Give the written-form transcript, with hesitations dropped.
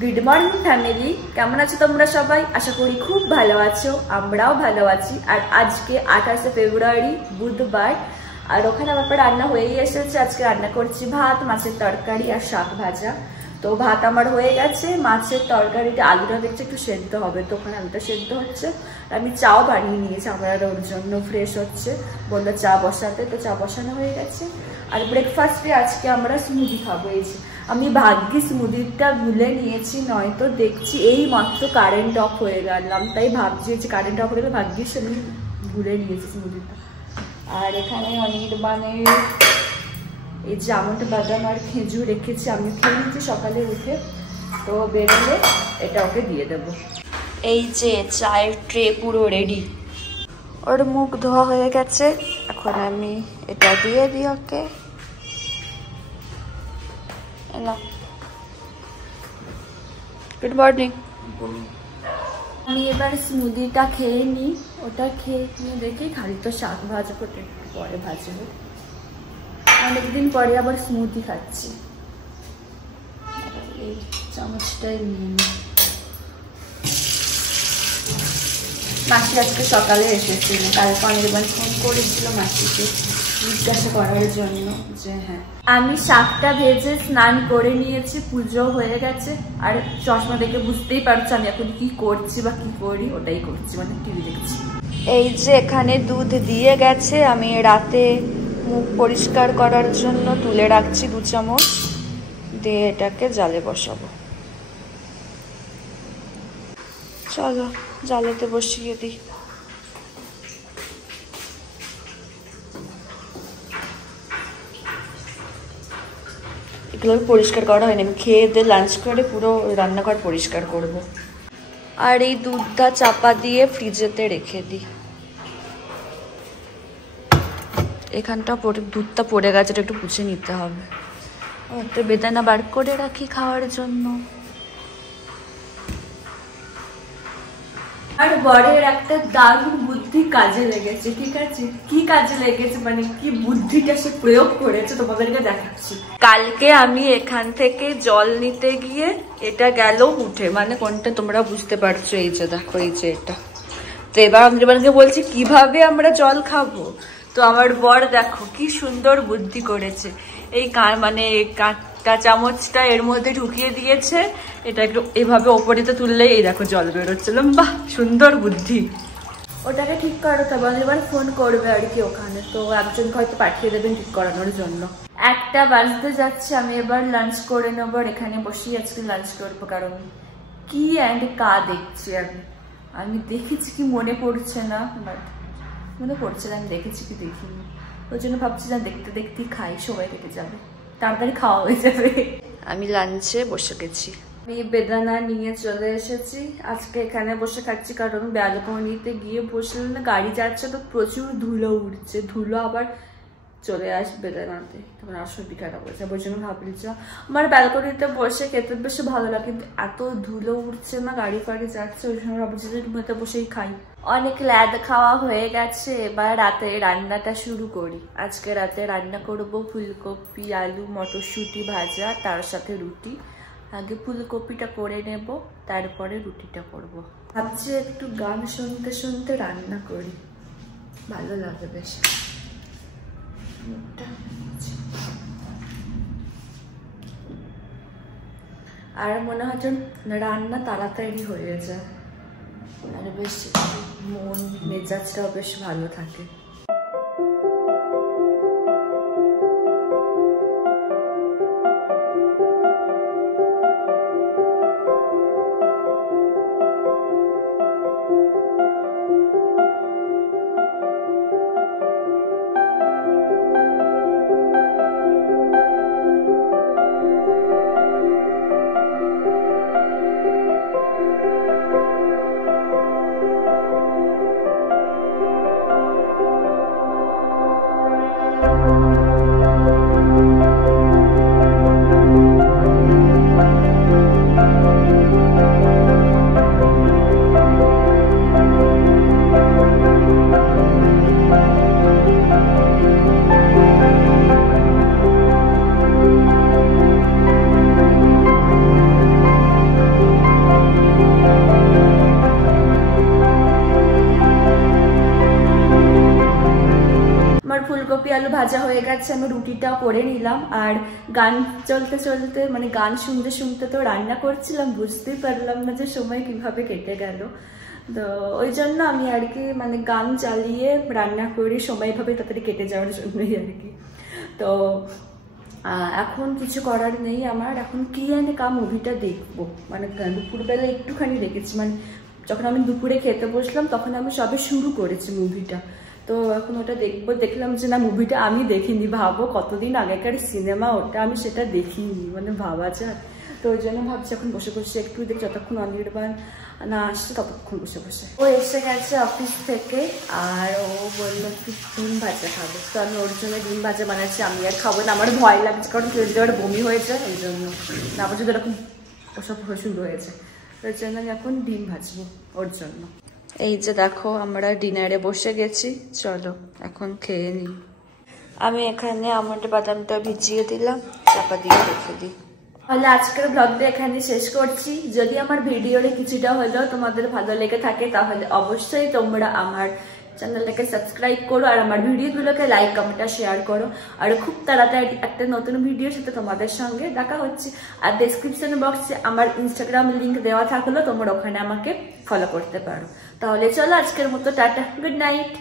Good morning family, কেমন আছো তোমরা সবাই? আশা করি খুব ভালো আছো, আমরাও ভালো আছি। আর আজকে 28শে ফেব্রুয়ারি বুধবার, আর ওখানে আমার রান্না হয়েই এসেছে। আজকে রান্না করছি ভাত, মাছের তরকারি আর শাক ভাজা। তো ভাত আমার হয়ে গেছে, মাছের তরকারিটা আলুটা দেখছি একটু সেদ্ধ হবে, তো ওখানে আলুটা সেদ্ধ হচ্ছে। আমি চাও বানিয়ে নিয়েছি, আমার ওর জন্য ফ্রেশ হচ্ছে, বললো চা বসাতে, তো চা বসানো হয়ে গেছে। আর ব্রেকফাস্টে আজকে আমরা স্মুদি খাবো। এই যে আমি ভাগ্যি স্মুদিটা ভুলে নিয়েছি, নয়তো দেখছি এই মাত্র কারেন্ট অফ হয়ে গেলাম, তাই ভাবছি যে কারেন্ট অফ হয়ে গেলে ভাগ্যিস আমি ভুলে নিয়েছি স্মুদিটা। আর এখানে অনির্বাণের এই যে আমন্ড বাদাম আর খেজুর রেখেছি, আমি খেয়ে নিচ্ছি সকালে উঠে, তো বেরোলে এটা ওকে দিয়ে দেবো। এই যে চায়ের ট্রে পুরো রেডি, ওর মুখ ধোয়া হয়ে গেছে, এখন আমি এটা দিয়ে দিই ওকে। Good morning. আমি এবার স্মুদিটা খেয়ে নিই, ওটা খেয়ে নিয়ে দেখি খালি তো শাক ভাজবো, পরে ভাজবো। অনেকদিন পরে আবার স্মুদি খাচ্ছি। এই চামচটাই নিয়ে নিই। মাসি আজকে সকালে এসেছিল, কালকে অনেকবার ফোন করেছিল মাসিকে জিজ্ঞাসা করার জন্য যে হ্যাঁ। আমি শাকটা ভেজে স্নান করে নিয়েছি, পুজো হয়ে গেছে। আর চশমা দেখে বুঝতেই পারছো আমি এখন কি করছি বা কি করি, ওটাই করছি, মানে টিভি দেখছি। এই যে এখানে দুধ দিয়ে গেছে, আমি রাতে মুখ পরিষ্কার করার জন্য তুলে রাখছি 2 চামচ, দিয়ে এটাকে জালে বসাবো। চলো জালেতে বসিয়ে দিই। এগুলো পরিষ্কার করা হয়নি, আমি খেয়ে দিয়ে লাঞ্চ করে পুরো রান্নাঘর পরিষ্কার করব। আর এই দুধটা চাপা দিয়ে ফ্রিজেতে রেখে দিই। এখানটা দুধটা পড়ে গেছে, এটা একটু পুছে নিতে হবে। একটা বেদানা বার করে রাখি খাওয়ার জন্য। আর বরের একটা দারুণ বুদ্ধি কাজে লেগেছে, ঠিক আছে? কি কাজে লেগেছে মানে কি বুদ্ধিটা সে প্রয়োগ করেছে তোমাদেরকে দেখাচ্ছি। কালকে আমি এখান থেকে জল নিতে গিয়ে এটা গেল উঠে, মানে কোনটা তোমরা বুঝতে পারছো, এই যে দেখো, এই যে এটা। তো এবার অনির্বাণকে বলছি কিভাবে আমরা জল খাবো, তো আমার বর দেখো কি সুন্দর বুদ্ধি করেছে। এই মানে কাঁটা চামচটা এর মধ্যে ঢুকিয়ে দিয়েছে, এটা একটু এভাবে ওপরেতে তুললে এই দেখো জল বেরোচ্ছিল। বাহ, সুন্দর বুদ্ধি। ওটাকে ঠিক করাতে হবে, এবার ফোন করবে আর কি ওখানে, তো একজন হয়তো পাঠিয়ে দেবেন ঠিক করানোর জন্য। 1টা বাজতে যাচ্ছে, আমি এবার লাঞ্চ করে নেবো। এখানে বসেই আজকে লাঞ্চ করবো, কারণ কি অ্যান্ড কা দেখছি আমি দেখেছি কি মনে পড়ছে না, বাট মনে পড়ছে না আমি দেখেছি কি দেখিনি, ওই জন্য ভাবছিলাম দেখতে দেখতেই খাই, সবাই কেটে যাবে, তাড়াতাড়ি খাওয়া হয়ে যাবে। আমি লাঞ্চে বসে গেছি, আমি বেদানা নিয়ে চলে এসেছি। আজকে এখানে বসে খাচ্ছি, কারণ ব্যালকনিতে গিয়ে বসলে না গাড়ি যাচ্ছে তো প্রচুর ধুলো উঠছে, ধুলো আবার চলে আসবে বেদানাতে, তখন অসুবিধা খারাপ হয়েছে। ওই জন্য ভাবছি আমার ব্যালকনিতে বসে খেতে বেশ ভালো লাগে, কিন্তু এত ধুলো উঠছে না, গাড়ি ফাড়ি যাচ্ছে, ওই সময় ভাবছি যে রুমেতে বসেই খাই। অনেক ল্যাদ খাওয়া হয়ে গেছে, এবার রাতে রান্নাটা শুরু করি। আজকে রাতে রান্না করব ফুলকপি, আলু, মটরশুঁটি ভাজা, তার সাথে রুটি। আগে ফুলকপিটা করে নেব, তারপরে রুটিটা করব। ভাবছি একটু গান শুনতে শুনতে রান্না করি, ভালো লাগে বেশ। আর মনে হয় রান্না তাড়াতাড়ি হয়ে যায়, আর বেশ মন মেজাজটাও বেশ ভালো থাকে। আলু ভাজা হয়ে গেছে, আমি রুটিটাও করে নিলাম। আর গান চলতে চলতে মানে গান শুনতে শুনতে তো রান্না করছিলাম, বুঝতেই পারলাম না যে সময় কিভাবে কেটে গেল। তো ওই জন্য আমি আর কি মানে গান চালিয়ে রান্না করি, সময়ভাবে তাড়াতাড়ি কেটে যাওয়ার জন্যই আর কি। তো এখন কিছু করার নেই আমার, এখন কি এনে কা মুভিটা দেখবো। মানে দুপুরবেলা একটুখানি দেখেছি, মানে যখন আমি দুপুরে খেতে বসলাম তখন আমি সবে শুরু করেছি মুভিটা। তো এখন ওটা দেখবো। দেখলাম যে না, মুভিটা আমি দেখিনি। ভাবো কতদিন আগেকার সিনেমা ওটা, আমি সেটা দেখিনি, মানে ভাবা যায়। তো ওই জন্য ভাবছি এখন বসে বসে একটু দেখ, যতক্ষণ অনির্বাণ না আসছে ততক্ষণ বসে বসে। ও এসে গেছে অফিস থেকে, আর ও বললো কি ডিম ভাজা খাবে। তো আমি ওর জন্য ডিম ভাজা বানাচ্ছি। আমি আর খাবো না, আমার ভয় লাগছে, কারণ কেউ যদি ওর বমি হয়েছে ওই জন্য, না আমার যদি এরকম ওসব শুরু হয়েছে, ওই জন্য আমি এখন ডিম ভাজবো ওর জন্য। এই যে দেখো আমরা ডিনারে বসে গেছি, চলো এখন খেয়ে নিই। আমি এখানে আমন্ড বাদামটা ভিজিয়ে দিলাম, চাপা দিয়ে রেখে দিই। তাহলে আজকের ব্লগটা এখানে শেষ করছি। যদি আমার ভিডিওরে কিছুটা হলেও তোমাদের ভালো লেগে থাকে তাহলে অবশ্যই তোমরা আমার চ্যানেলটাকে সাবস্ক্রাইব করো, আর আমার ভিডিওগুলোকে লাইক কমেন্ট আর শেয়ার করো। আর খুব তাড়াতাড়ি একটা নতুন ভিডিওর সাথে তোমাদের সঙ্গে দেখা হচ্ছে। আর ডেসক্রিপশন বক্সে আমার ইনস্টাগ্রাম লিঙ্ক দেওয়া থাকলো, তোমরা ওখানে আমাকে ফলো করতে পারো। তাহলে চলো আজকের মতো টাটা, গুড নাইট।